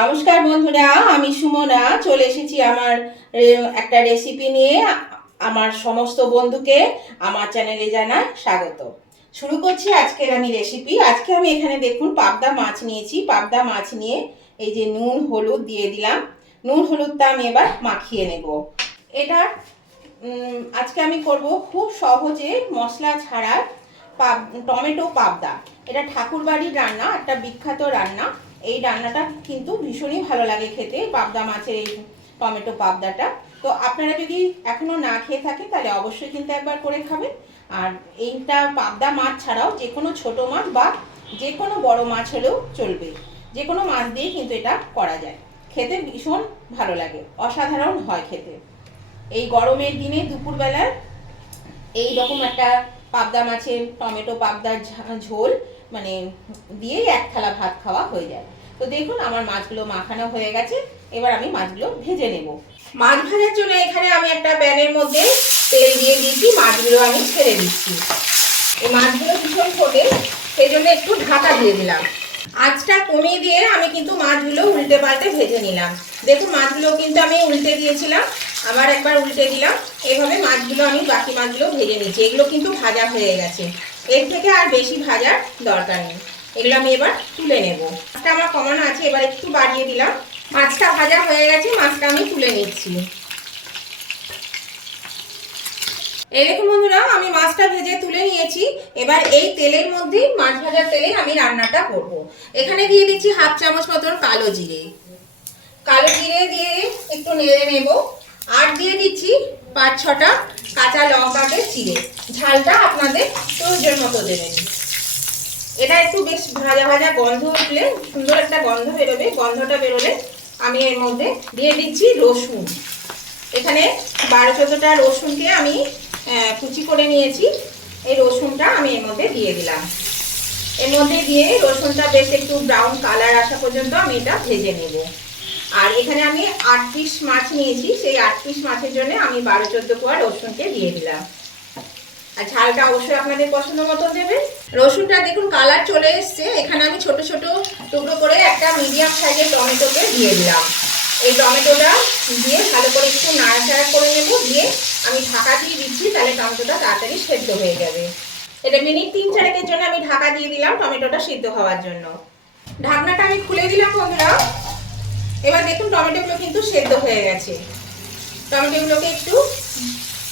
নমস্কার বন্ধুরা, আমি সুমনা চলে এসেছি আমার একটা রেসিপি নিয়ে। আমার সমস্ত বন্ধুকে আমার চ্যানেলে জানাই স্বাগত। শুরু করছি আজকের আমি রেসিপি। আজকে আমি এখানে দেখুন পাবদা মাছ নিয়েছি। পাবদা মাছ নিয়ে এই যে নুন হলুদ দিয়ে দিলাম। নুন হলুদটা আমি এবার মাখিয়ে নেব। এটা আজকে আমি করব খুব সহজে মশলা ছাড়া টমেটো পাবদা। এটা ঠাকুরবাড়ির রান্না, একটা বিখ্যাত রান্না। এই রান্নাটা কিন্তু ভীষণই ভালো লাগে খেতে, পাবদা মাছের এই টমেটো পাবদাটা। তো আপনারা যদি এখনো না খেয়ে থাকেন তাহলে অবশ্যই কিন্তু একবার করে খাবেন। আর এইটা পাবদা মাছ ছাড়াও যে কোনো ছোট মাছ বা যে কোনো বড় মাছ হলেও চলবে, যে কোনো মাছ দিয়ে কিন্তু এটা করা যায়। খেতে ভীষণ ভালো লাগে, অসাধারণ হয় খেতে। এই গরমের দিনে দুপুরবেলার এই রকম একটা পাবদা মাছের টমেটো পাবদার ঝোল মানে দিয়েই এক থালা ভাত খাওয়া হয়ে যায়। তো দেখুন আমার মাছগুলো মাখানো হয়ে গেছে। এবার আমি মাছগুলো ভেজে নেব। মাছ ভাজার জন্য এখানে আমি একটা প্যানের মধ্যে তেল দিয়ে দিয়েছি, মাছগুলো আমি ছেড়ে দিচ্ছি। এই মাছগুলো ভীষণ ফোটে, সেই জন্য একটু ঢাকা দিয়ে দিলাম। আঁচটা কমিয়ে দিয়ে আমি কিন্তু মাছগুলো উল্টে পাল্টে ভেজে নিলাম। দেখুন মাছগুলো কিন্তু আমি উল্টে দিয়েছিলাম, আবার একবার উল্টে দিলাম। এইভাবে মাছগুলো আমি বাকি মাছগুলো ভেজে নিচ্ছি। এগুলো কিন্তু ভাজা হয়ে গেছে, এর থেকে আর বেশি ভাজার দরকার নেই। এগুলো আমি এবার তুলে নেব। মাছটা আমার কমানো আছে, এবার একটু বাড়িয়ে দিলাম। মাছটা ভাজা হয়ে গেছে, মাছটা আমি তুলে নিচ্ছি। এই দেখুন বন্ধুরা, আমি মাছটা ভেজে তুলে নিয়েছি। এবার এই তেলের মধ্যে, মাছ ভাজার তেলে আমি রান্নাটা করব। এখানে দিয়ে দিচ্ছি হাফ চামচ মতন কালো জিরে। কালো জিরে দিয়ে একটু নেড়ে নেব। আর দিয়ে দিচ্ছি 5-6টা কাঁচা লঙ্কাকে চিড়ে। ঝালটা আপনাদের প্রয়োজন মতো দেবেন। এটা একটু বেশ ভাজা ভাজা গন্ধ উঠলে, সুন্দর একটা গন্ধ বেরোবে। গন্ধটা বেরোলে আমি এর মধ্যে দিয়ে দিচ্ছি রসুন। এখানে 12-14টা রসুনকে আমি কুচি করে নিয়েছি। এই রসুনটা আমি এর মধ্যে দিয়ে দিলাম। এর মধ্যে দিয়ে রসুনটা বেশ একটু ব্রাউন কালার আসা পর্যন্ত আমি এটা ভেজে নেব। আর এখানে আমি 8 পিস মাছ নিয়েছি, সেই 8 পিস মাছের জন্য আমি 12-14 কোয়া রসুনকে দিয়ে দিলাম। আর ঝালটা অবশ্যই আপনাদের পছন্দ মতো দেবেন। রসুনটা দেখুন কালার চলে এসছে। এখানে আমি ছোট ছোট টুকরো করে একটা মিডিয়াম সাইজের টমেটোকে দিয়ে দিলাম। এই টমেটোটা দিয়ে ভালো করে একটু নাড়াচাড়া করে নেব। দিয়ে আমি ঢাকা দিয়ে দিচ্ছি, তাহলে টমেটোটা তাড়াতাড়ি সেদ্ধ হয়ে যাবে। এটা মিনিট 3-4 জন্য আমি ঢাকা দিয়ে দিলাম টমেটোটা সিদ্ধ হওয়ার জন্য। ঢাকনাটা আমি খুলে দিলাম বন্ধুরা। এবার দেখুন টমেটোগুলো কিন্তু সেদ্ধ হয়ে গেছে। টমেটোগুলোকে একটু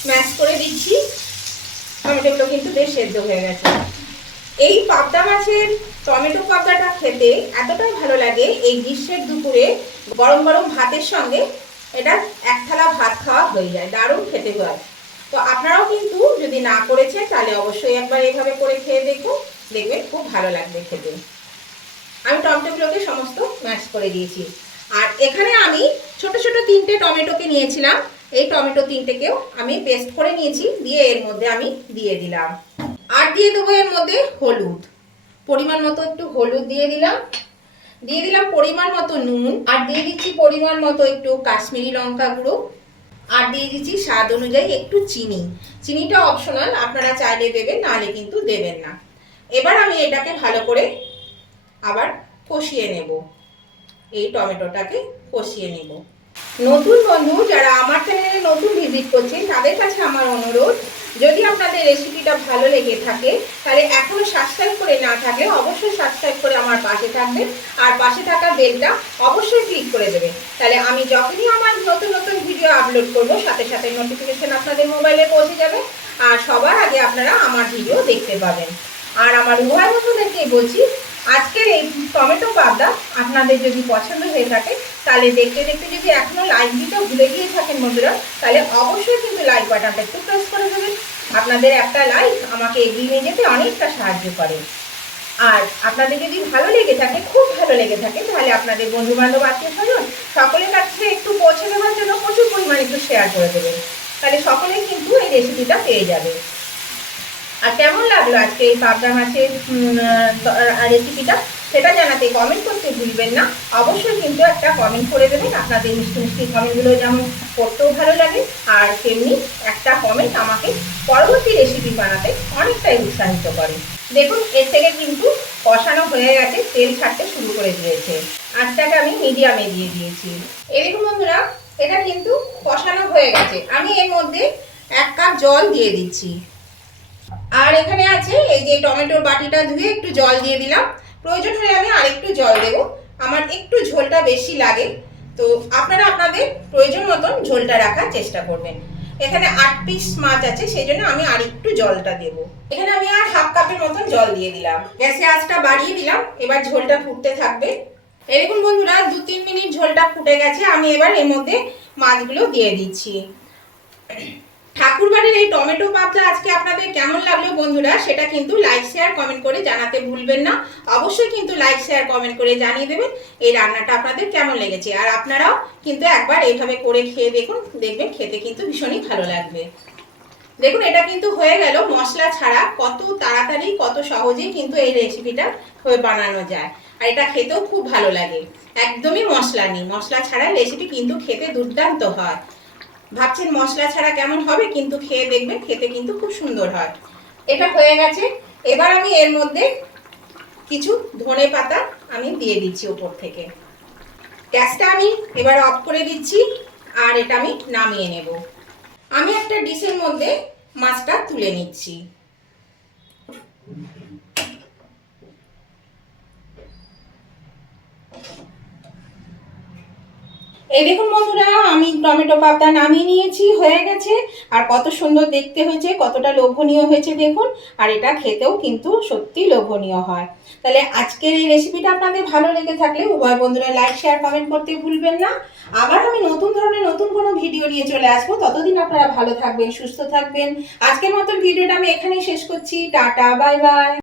ম্যাশ করে দিচ্ছি। টমেটোগুলো কিন্তু বেশ সেদ্ধ হয়ে গেছে। এই পাবদা মাছের টমেটো পাবদাটা খেতে এতটাই ভালো লাগে, এই গ্রীষ্মের দুপুরে গরম গরম ভাতের সঙ্গে এটা এক থালা ভাত খাওয়া হয়ে যায়, দারুণ খেতে হয়। তো আপনারাও কিন্তু যদি না করেছেন তাহলে অবশ্যই একবার এইভাবে করে খেয়ে দেখুন, দেখবেন খুব ভালো লাগবে খেতে। আমি টমেটোগুলোকে সমস্ত ম্যাশ করে দিয়েছি। আর এখানে আমি ছোট ছোট 3টে টমেটোকে নিয়েছিলাম। এই টমেটো 3টেকেও আমি পেস্ট করে নিয়েছি, দিয়ে এর মধ্যে আমি দিয়ে দিলাম। আর দিয়ে দেবো এর মধ্যে হলুদ, পরিমাণ মতো একটু হলুদ দিয়ে দিলাম। দিয়ে দিলাম পরিমাণ মতো নুন। আর দিয়ে দিচ্ছি পরিমাণ মতো একটু কাশ্মীরি লঙ্কা গুঁড়ো। আর দিয়ে দিচ্ছি স্বাদ অনুযায়ী একটু চিনি। চিনিটা অপশনাল, আপনারা চাইলে দেবেন, নাহলে কিন্তু দেবেন না। এবার আমি এটাকে ভালো করে আবার কষিয়ে নেব। এই টমেটোটাকে কষিয়ে নেব। নতুন বন্ধু যারা আমার চ্যানেলে নতুন ভিজিট করছেন তাদের কাছে আমার অনুরোধ, যদি আপনাদের রেসিপিটা ভালো লেগে থাকে তাহলে এখনো সাবস্ক্রাইব করে না থাকলে অবশ্যই সাবস্ক্রাইব করে আমার পাশে থাকবেন। আর পাশে থাকা বেলটা অবশ্যই ক্লিক করে দেবেন, তাহলে আমি যখনই আমার নতুন নতুন ভিডিও আপলোড করব সাথে সাথে নোটিফিকেশন আপনাদের মোবাইলে পৌঁছে যাবে। আর সবার আগে আপনারা আমার ভিডিও দেখতে পাবেন। আর আমার উভয় বন্ধুদেরকে বলছি, আজকের এই টমেটো পাবদা আপনাদের যদি পছন্দ হয়ে থাকে তাহলে দেখতে দেখতে যদি এখনো লাইক দিতে ভুলে গিয়ে থাকেন বন্ধুরা, তাহলে অবশ্যই কিন্তু লাইক বাটনটা একটু প্রেস করে দেবেন। আপনাদের একটা লাইক আমাকে এগিয়ে নিয়ে যেতে অনেকটা সাহায্য করে। আর আপনাদের যদি ভালো লেগে থাকে, খুব ভালো লেগে থাকে, তাহলে আপনাদের বন্ধু বান্ধব আত্মীয় স্বজন সকলের কাছে একটু পৌঁছে দেওয়ার জন্য প্রচুর পরিমাণে একটু শেয়ার করে দেবেন, তাহলে সকলেই কিন্তু এই রেসিপিটা পেয়ে যাবে। আর কেমন লাগলো আজকে এই পাবদা মাছের রেসিপিটা সেটা জানাতে কমেন্ট করতে ভুলবেন না। অবশ্যই কিন্তু একটা কমেন্ট করে দেবেন। আপনাদের মিষ্টি মিষ্টি কমেন্টগুলো যেমন পড়তেও ভালো লাগে, আর তেমনি একটা কমেন্ট আমাকে পরবর্তী রেসিপি বানাতে অনেকটাই উৎসাহিত করে। দেখুন এর থেকে কিন্তু কষানো হয়ে গেছে, তেল ছাড়তে শুরু করে দিয়েছে। আঁচটাকে আমি মিডিয়ামে দিয়ে দিয়েছি। এই দেখুন বন্ধুরা, এটা কিন্তু কষানো হয়ে গেছে। আমি এর মধ্যে 1 কাপ জল দিয়ে দিচ্ছি। আর এখানে আছে এই যে টমেটোর বাটিটা ধুয়ে একটু জল দিয়ে দিলাম। প্রয়োজন হলে আমি আরেকটু জল দেব, আমার একটু ঝোলটা বেশি লাগে, তো আপনারা আপনাদের প্রয়োজন মতন ঝোলটা রাখার চেষ্টা করবেন। এখানে 8 পিস মাছ আছে, সেই জন্য আমি আরেকটু জলটা দেব। এখানে আমি আর হাফ কাপের মতন জল দিয়ে দিলাম। গ্যাসে আঁচটা বাড়িয়ে দিলাম, এবার ঝোলটা ফুটতে থাকবে। এরকম বন্ধুরা 2-3 মিনিট ঝোলটা ফুটে গেছে। আমি এবার এর মধ্যে মাছগুলো দিয়ে দিচ্ছি। ঠাকুরবাড়ির এই টমেটো পাবদা আজকে আপনাদের কেমন লাগলো বন্ধুরা, সেটা কিন্তু লাইক শেয়ার কমেন্ট করে জানাতে ভুলবেন না। অবশ্যই কিন্তু লাইক শেয়ার কমেন্ট করে জানিয়ে দেবেন এই রান্নাটা আপনাদের কেমন লেগেছে। আর আপনারাও কিন্তু একবার এইভাবে করে খেয়ে দেখুন, দেখবেন খেতে কিন্তু ভীষণই ভালো লাগবে। দেখুন এটা কিন্তু হয়ে গেল মশলা ছাড়া। কত তাড়াতাড়ি কত সহজেই কিন্তু এই রেসিপিটা বানানো যায়, আর এটা খেতেও খুব ভালো লাগে। একদমই মশলা নেই, মশলা ছাড়া রেসিপি কিন্তু খেতে দুর্দান্ত হয়। ভাবছেন মশলা ছাড়া কেমন হবে, কিন্তু খেয়ে দেখবেন, খেতে কিন্তু খুব সুন্দর হয়। এটা হয়ে গেছে। এবার আমি এর মধ্যে কিছু ধনে পাতা আমি দিয়ে দিচ্ছি উপর থেকে। গ্যাসটা আমি এবার অফ করে দিচ্ছি, আর এটা আমি নামিয়ে নেব। আমি একটা ডিশের মধ্যে মাছটা তুলে নিচ্ছি। এই দেখুন বন্ধুরা, আমি টমেটো পাবদা নামিয়ে নিয়েছি, হয়ে গেছে। আর কত সুন্দর দেখতে হয়েছে, কতটা লোভনীয় হয়েছে দেখুন। আর এটা খেতেও কিন্তু সত্যি লোভনীয় হয়। তাহলে আজকের এই রেসিপিটা আপনাদের ভালো লেগে থাকলে উভয় বন্ধুরা লাইক শেয়ার কমেন্ট করতে ভুলবেন না। আবার আমি নতুন ধরনের নতুন কোনো ভিডিও নিয়ে চলে আসবো। ততদিন আপনারা ভালো থাকবেন, সুস্থ থাকবেন। আজকের মতন ভিডিওটা আমি এখানেই শেষ করছি। Tata, bye bye.